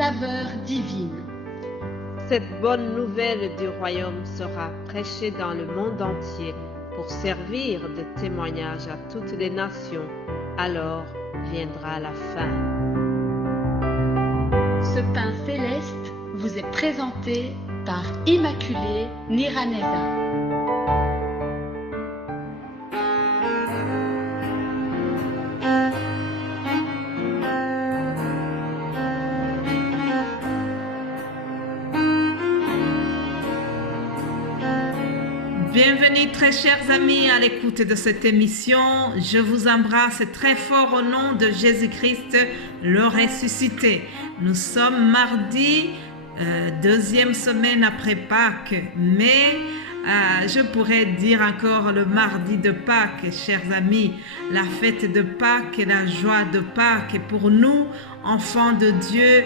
saveur divine. Cette bonne nouvelle du royaume sera prêchée dans le monde entier pour servir de témoignage à toutes les nations. Alors viendra la fin. Ce pain céleste vous est présenté par Immaculée Niraneza. Bienvenue très chers amis à l'écoute de cette émission. Je vous embrasse très fort au nom de Jésus-Christ, le ressuscité. Nous sommes mardi, deuxième semaine après Pâques, mais je pourrais dire encore le mardi de Pâques, chers amis. La fête de Pâques et la joie de Pâques pour nous, enfants de Dieu,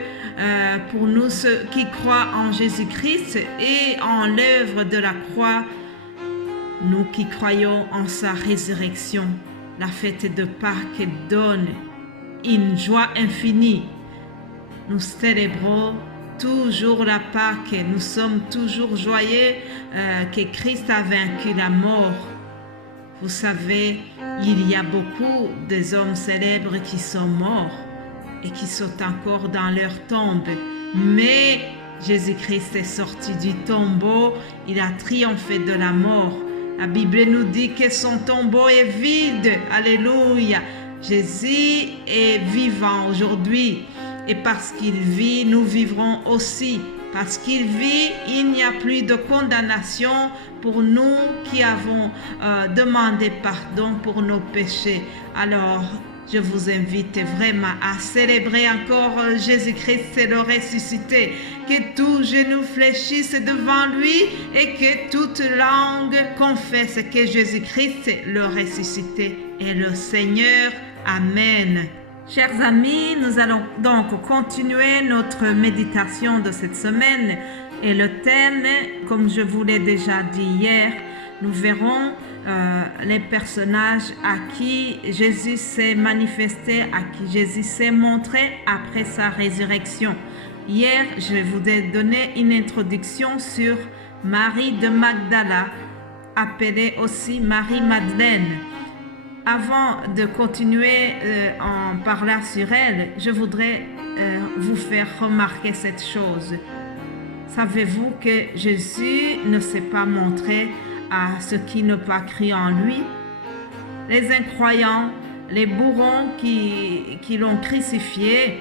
pour nous ceux qui croient en Jésus-Christ et en l'œuvre de la croix. Nous qui croyons en sa résurrection, la fête de Pâques donne une joie infinie. Nous célébrons toujours la Pâques, nous sommes toujours joyeux que Christ a vaincu la mort. Vous savez, il y a beaucoup d'hommes célèbres qui sont morts et qui sont encore dans leur tombe. Mais Jésus-Christ est sorti du tombeau, il a triomphé de la mort. La Bible nous dit que son tombeau est vide. Alléluia. Jésus est vivant aujourd'hui. Et parce qu'il vit, nous vivrons aussi. Parce qu'il vit, il n'y a plus de condamnation pour nous qui avons demandé pardon pour nos péchés. Alors, je vous invite vraiment à célébrer encore Jésus-Christ le ressuscité. Que tout genou fléchisse devant lui et que toute langue confesse que Jésus-Christ le ressuscité est le Seigneur. Amen. Chers amis, nous allons donc continuer notre méditation de cette semaine. Et le thème, comme je vous l'ai déjà dit hier, nous verrons les personnages à qui Jésus s'est manifesté, à qui Jésus s'est montré après sa résurrection. Hier, je vous ai donné une introduction sur Marie de Magdala, appelée aussi Marie-Madeleine. Avant de continuer en parlant sur elle, je voudrais vous faire remarquer cette chose. Savez-vous que Jésus ne s'est pas montré à ceux qui n'ont pas cru en lui? Les incroyants, les bourrons qui l'ont crucifié,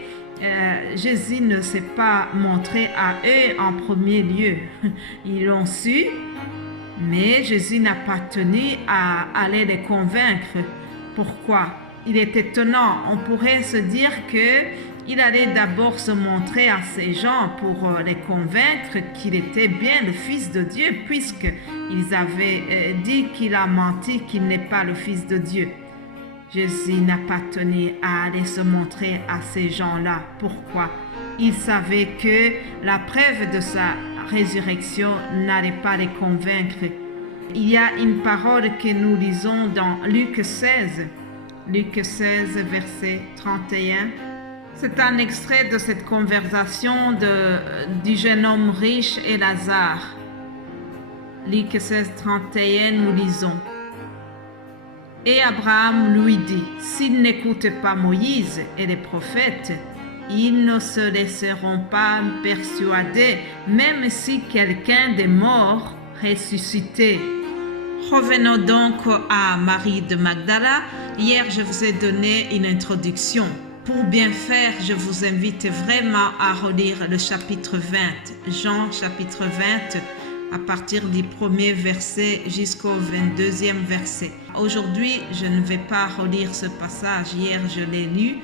Jésus ne s'est pas montré à eux en premier lieu. Ils l'ont su, mais Jésus n'a pas tenu à aller les convaincre. Pourquoi? Il est étonnant. On pourrait se dire qu'il allait d'abord se montrer à ces gens pour les convaincre qu'il était bien le Fils de Dieu, puisqu'ils avaient dit qu'il a menti, qu'il n'est pas le Fils de Dieu. Jésus n'a pas tenu à aller se montrer à ces gens-là. Pourquoi? Il savait que la preuve de sa résurrection n'allait pas les convaincre. Il y a une parole que nous lisons dans Luc 16. Luc 16, verset 31. C'est un extrait de cette conversation du jeune homme riche et Lazare. Luc 16, 31, nous lisons. Et Abraham lui dit, s'ils n'écoutent pas Moïse et les prophètes, ils ne se laisseront pas persuader, même si quelqu'un des morts ressuscité. Revenons donc à Marie de Magdala. Hier, je vous ai donné une introduction. Pour bien faire, je vous invite vraiment à relire le chapitre 20, Jean chapitre 20, à partir du premier verset jusqu'au 22e verset. Aujourd'hui, je ne vais pas relire ce passage. Hier, je l'ai lu,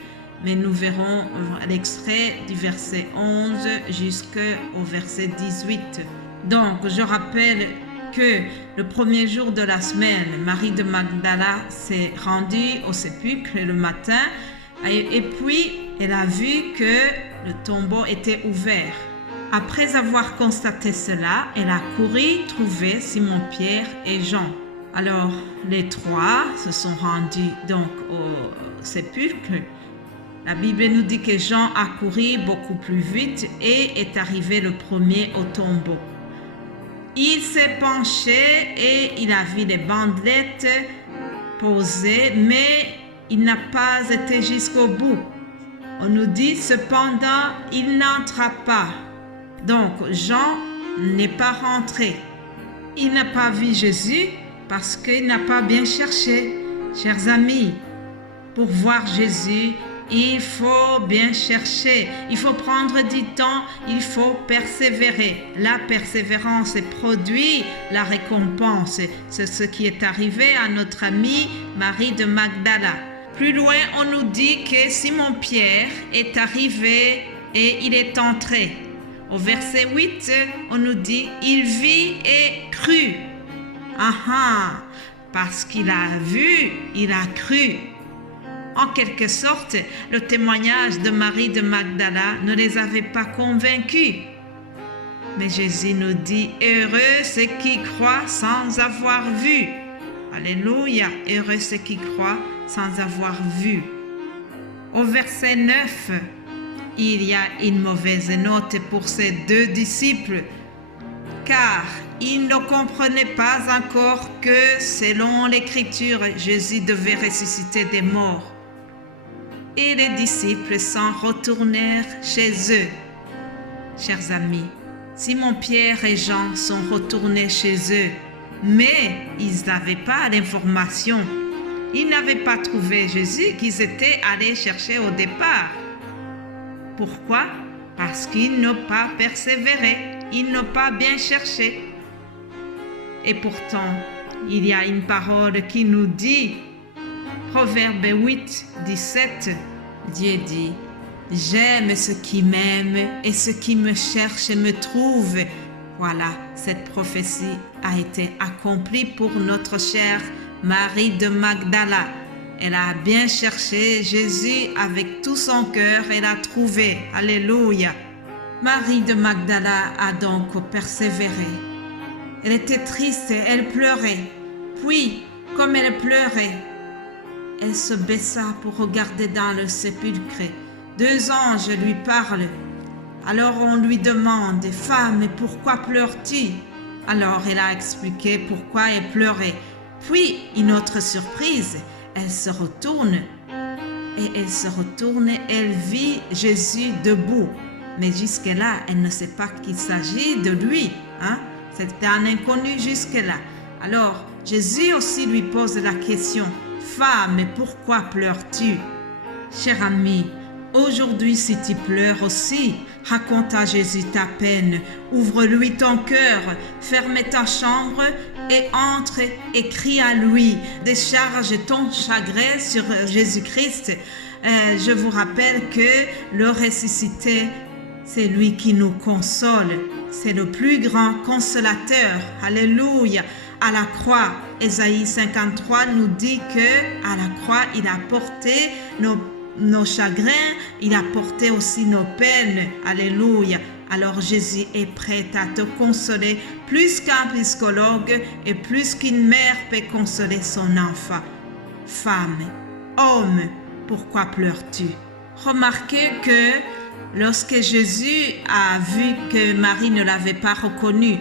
mais nous verrons l'extrait du verset 11 jusqu'au verset 18. Donc, je rappelle que le premier jour de la semaine, Marie de Magdala s'est rendue au sépulcre le matin et puis elle a vu que le tombeau était ouvert. Après avoir constaté cela, elle a couru trouver Simon-Pierre et Jean. Alors, les trois se sont rendus donc au sépulcre La Bible nous dit que Jean a couru beaucoup plus vite et est arrivé le premier au tombeau. Il s'est penché et il a vu les bandelettes posées, mais il n'a pas été jusqu'au bout. On nous dit cependant, il n'entra pas. Donc Jean n'est pas rentré. Il n'a pas vu Jésus parce qu'il n'a pas bien cherché. Chers amis, pour voir Jésus, il faut bien chercher, il faut prendre du temps, il faut persévérer. La persévérance produit la récompense. C'est ce qui est arrivé à notre amie Marie de Magdala. Plus loin, on nous dit que Simon-Pierre est arrivé et il est entré. Au verset 8, on nous dit « Il vit et crut ». Parce qu'il a vu, il a cru. En quelque sorte, le témoignage de Marie de Magdala ne les avait pas convaincus. Mais Jésus nous dit « Heureux ceux qui croient sans avoir vu ». Alléluia, heureux ceux qui croient sans avoir vu. Au verset 9, il y a une mauvaise note pour ces deux disciples, car ils ne comprenaient pas encore que, selon l'Écriture, Jésus devait ressusciter des morts. Et les disciples s'en retournèrent chez eux. Chers amis, Simon-Pierre et Jean sont retournés chez eux, mais ils n'avaient pas l'information. Ils n'avaient pas trouvé Jésus qu'ils étaient allés chercher au départ. Pourquoi? Parce qu'ils n'ont pas persévéré, ils n'ont pas bien cherché. Et pourtant, il y a une parole qui nous dit, Proverbe 8, 17, Dieu dit, « J'aime ceux qui m'aiment et ceux qui me cherchent me trouvent. » Voilà, cette prophétie a été accomplie pour notre chère Marie de Magdala. Elle a bien cherché Jésus avec tout son cœur et l'a trouvé. Alléluia. Marie de Magdala a donc persévéré. Elle était triste, elle pleurait. Puis, comme elle pleurait, elle se baissa pour regarder dans le sépulcre. Deux anges lui parlent. Alors on lui demande, « Femme, pourquoi pleures-tu » Alors elle a expliqué pourquoi elle pleurait. Puis, une autre surprise, elle se retourne. Elle vit Jésus debout. Mais jusque-là, elle ne sait pas qu'il s'agit de lui. C'était un inconnu jusque-là. Alors, Jésus aussi lui pose la question, « Femme, pourquoi pleures-tu » Cher ami, aujourd'hui, si tu pleures aussi, raconte à Jésus ta peine, ouvre-lui ton cœur, ferme ta chambre et entre et crie à lui. Décharge ton chagrin sur Jésus-Christ. Je vous rappelle que le ressuscité, c'est lui qui nous console. C'est le plus grand consolateur. Alléluia. À la croix, Ésaïe 53 nous dit que à la croix, il a porté nos chagrins, il a porté aussi nos peines. Alléluia. Alors Jésus est prêt à te consoler plus qu'un psychologue et plus qu'une mère peut consoler son enfant. Femme, homme, pourquoi pleures-tu? Remarquez que lorsque Jésus a vu que Marie ne l'avait pas reconnu,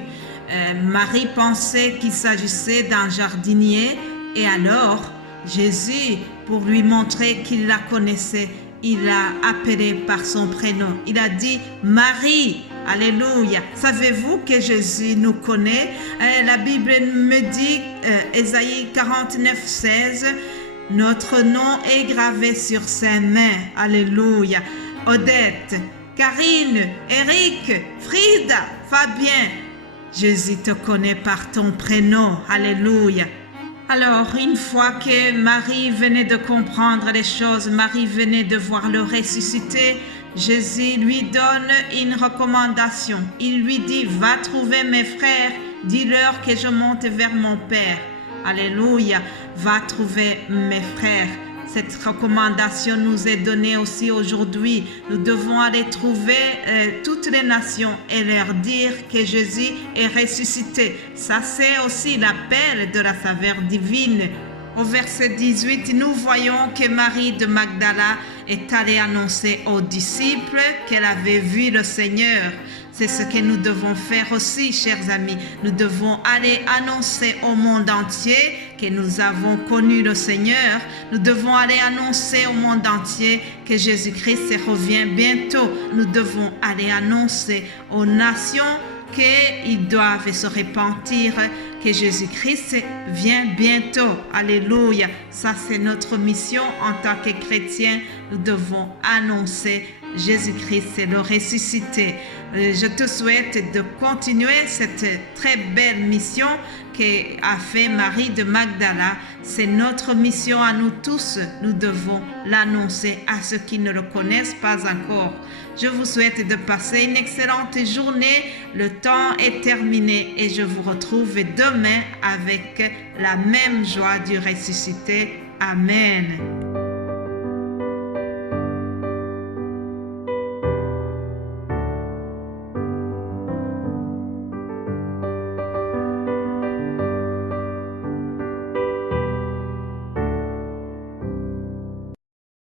Marie pensait qu'il s'agissait d'un jardinier et alors Jésus, pour lui montrer qu'il la connaissait, il l'a appelée par son prénom. Il a dit « Marie ». Alléluia. Savez-vous que Jésus nous connaît? La Bible me dit, Ésaïe 49, 16, « Notre nom est gravé sur ses mains. » Alléluia. Odette, Karine, Eric, Frida, Fabien, Jésus te connaît par ton prénom. Alléluia. Alors, une fois que Marie venait de comprendre les choses, Marie venait de voir le ressuscité, Jésus lui donne une recommandation. Il lui dit, va trouver mes frères, dis-leur que je monte vers mon Père. Alléluia, va trouver mes frères. Cette recommandation nous est donnée aussi aujourd'hui. Nous devons aller trouver toutes les nations et leur dire que Jésus est ressuscité. Ça, c'est aussi l'appel de la saveur divine. Au verset 18, nous voyons que Marie de Magdala est allée annoncer aux disciples qu'elle avait vu le Seigneur. C'est ce que nous devons faire aussi, chers amis. Nous devons aller annoncer au monde entier que nous avons connu le Seigneur. Nous devons aller annoncer au monde entier que Jésus-Christ revient bientôt. Nous devons aller annoncer aux nations qu'ils doivent se repentir, que Jésus-Christ vient bientôt. Alléluia. Ça, c'est notre mission en tant que chrétiens. Nous devons annoncer Jésus-Christ, le ressuscité. Je te souhaite de continuer cette très belle mission qu'a fait Marie de Magdala. C'est notre mission à nous tous. Nous devons l'annoncer à ceux qui ne le connaissent pas encore. Je vous souhaite de passer une excellente journée. Le temps est terminé et je vous retrouve demain avec la même joie du ressuscité. Amen.